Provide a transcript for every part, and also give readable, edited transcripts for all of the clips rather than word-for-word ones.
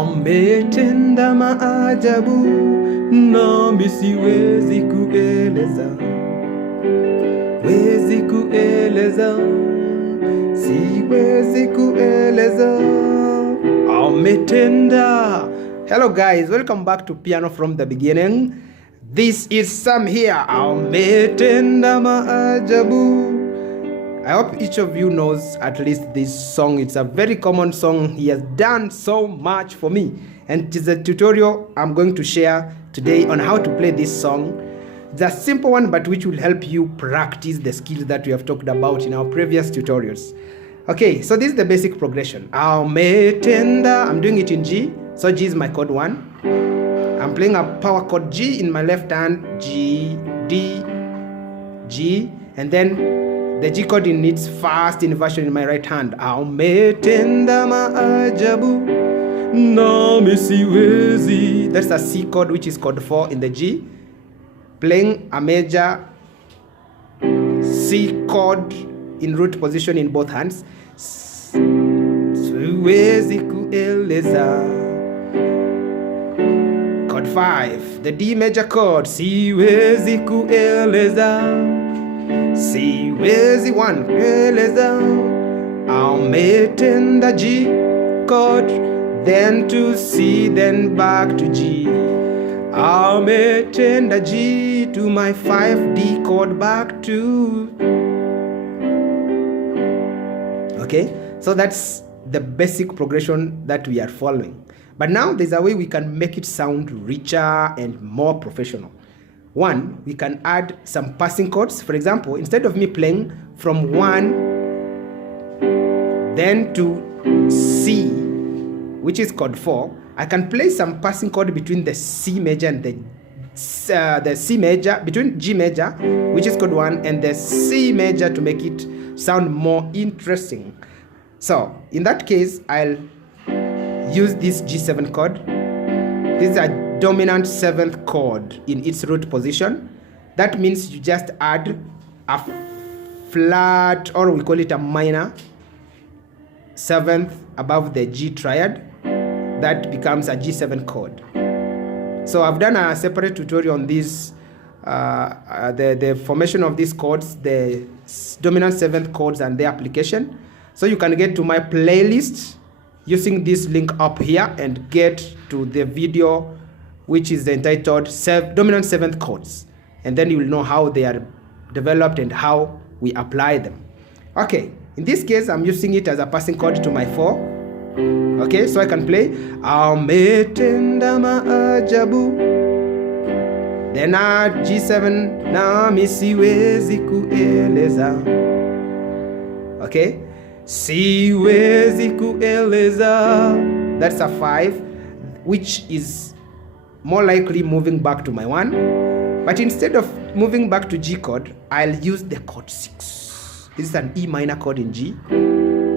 Ametenda maajabu nami siwezi kueleza, siwezi kueleza. Ametenda. Hello guys, welcome back to Piano from the Beginning. This is Sam here. Ametenda maajabu. I hope each of you knows at least this song. It's a very common song. He has done so much for me, and it is a tutorial I'm going to share today on how to play this song. It's a simple one, but which will help you practice the skills that we have talked about in our previous tutorials. Okay, so this is the basic progression. Ametenda. I'm doing it in G. So G is my chord 1. I'm playing a power chord G in my left hand, G, D, G, and then the G chord in its first inversion in my right hand. Ametenda maajabu nami siwezi. That's a C chord, which is chord 4 in the G. Playing a major C chord in root position in both hands. Siwezi kueleza. Chord 5, the D major chord. Siwezi kueleza. Siwezi 1 kueleza. Ametenda G chord, then to C, then back to G. Ametenda G to my 5D chord, back to. Okay, so that's the basic progression that we are following. But now there's a way we can make it sound richer and more professional. One, we can add some passing chords. For example, instead of me playing from 1 then to C, which is chord 4, I can play some passing chord between the C major and the C major, between G major, which is chord 1, and the C major to make it sound more interesting. So in that case, I'll use this G7 chord. This is a dominant 7th chord in its root position. That means you just add a flat, or we call it a minor 7th above the G triad. That becomes a G7 chord. So I've done a separate tutorial on this, the formation of these chords, the dominant 7th chords and their application. So you can get to my playlist using this link up here and get to the video which is entitled Dominant 7th Chords. And then you will know how they are developed and how we apply them. Okay, in this case, I'm using it as a passing chord to my 4. Okay, so I can play Ametenda maajabu. Then at G7, nami siwezi kueleza. Okay, siwezi kueleza. That's a 5, which is more likely moving back to my 1. But instead of moving back to G chord, I'll use the chord 6. This is an E minor chord in G.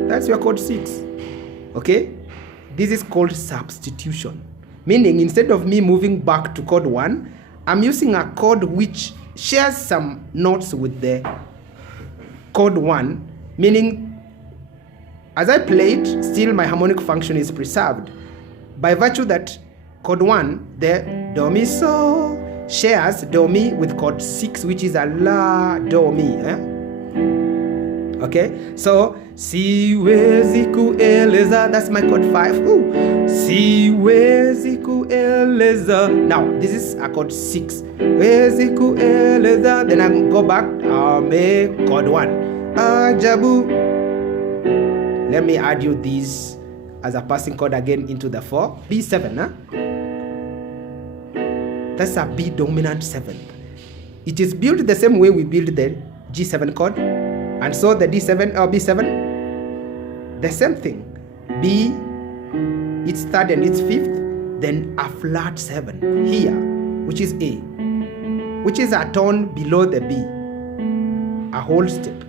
That's your chord 6. Okay? This is called substitution. Meaning, instead of me moving back to chord 1, I'm using a chord which shares some notes with the chord 1. Meaning, as I play it, still my harmonic function is preserved. By virtue that chord 1, the Do Mi So, shares Do Mi with chord 6, which is a La Do Mi. Okay, so siwezi kueleza, that's my chord 5. Ooh. Siwezi kueleza. Now this is a chord 6. Siwezi kueleza. Then I go back. Make chord 1. Ajabu. Let me add you this as a passing chord again into the 4. B7, huh? That's a B dominant 7th. It is built the same way we build the G7 chord. And so the D7 or B7, the same thing. B, its 3rd and its 5th, then a flat 7 here, which is A, which is a tone below the B, a whole step.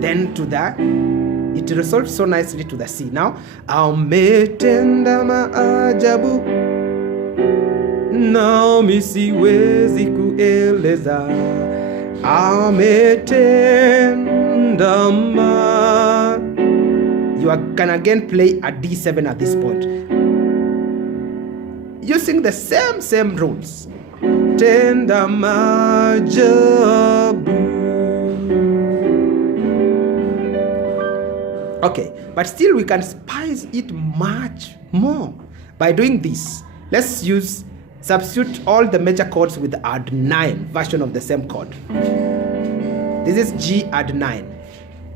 Then to that, it resolves so nicely to the C. Now, Ametenda maajabu nami siwezi kueleza. Ametenda you can again play a D7 at this point, using the same rules. Tenda majabu. Okay, but still we can spice it much more by doing this. Let's substitute all the major chords with the add 9 version of the same chord. This is G add 9.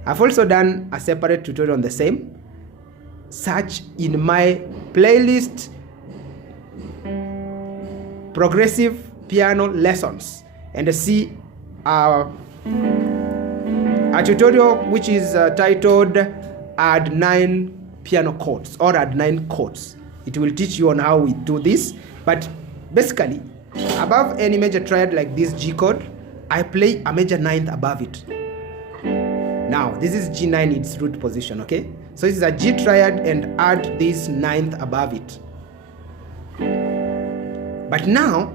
I've also done a separate tutorial on the same. Search in my playlist Progressive Piano Lessons and see a tutorial which is titled Add 9 Piano Chords or Add 9 Chords. It will teach you on how we do this. But basically, above any major triad like this G chord, I play a major ninth above it. Now, this is G9, its root position, okay? So this is a G triad and add this ninth above it. But now,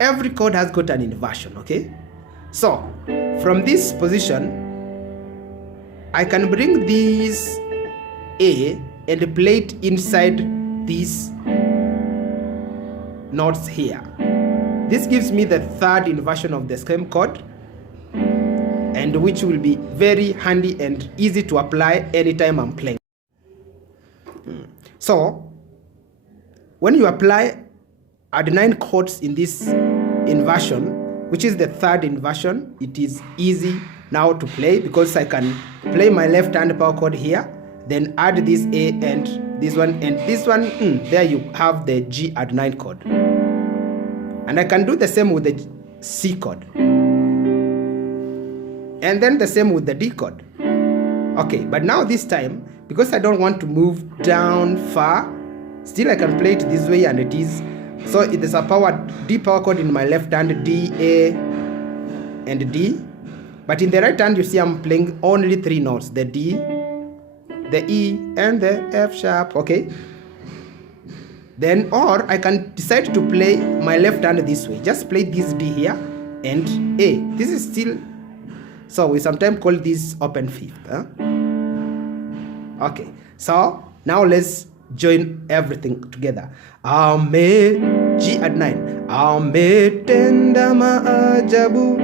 every chord has got an inversion, okay? So, from this position, I can bring this A and play it inside these notes here. This gives me the third inversion of the same chord, and which will be very handy and easy to apply anytime I'm playing. So, when you apply add 9 chords in this inversion, which is the third inversion, it is easy now to play because I can play my left hand power chord here, then add this A and this one and this one. There you have the G add 9 chord. And I can do the same with the C chord. And then the same with the D chord. Okay, but now this time, because I don't want to move down far, still I can play it this way and it is. So it is a D power chord in my left hand, D, A, and D. But in the right hand, you see I'm playing only 3 notes, the D, the E, and the F sharp, okay? Then, or I can decide to play my left hand this way. Just play this D here and A. This is still, so we sometimes call this open fifth. Huh? Okay, so now let's join everything together. Ame, G add 9. Ame tenda maajabu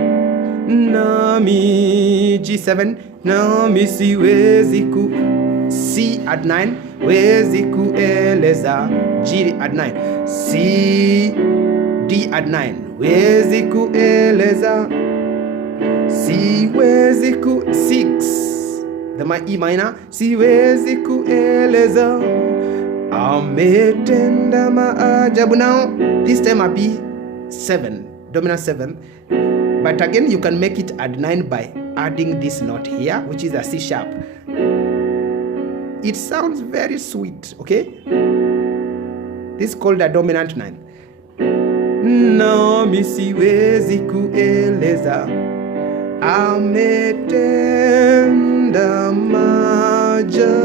nami, G7. Nami siwezi ku, C add 9. Wezi kueleza, G add 9. C, D add 9. Wezi kueleza, siwezi ku, 6. The E minor. Siwezi kueleza, ametenda maajabu. Now, this time a B7, dominant 7. But again, you can make it add 9 by adding this note here, which is a C sharp. It sounds very sweet, okay? This is called a dominant 9. Nami siwezi kueleza, ametenda maajabu.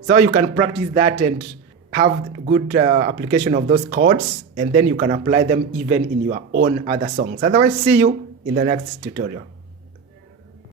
So you can practice that and have good application of those chords, and then you can apply them even in your own other songs. Otherwise, see you in the next tutorial.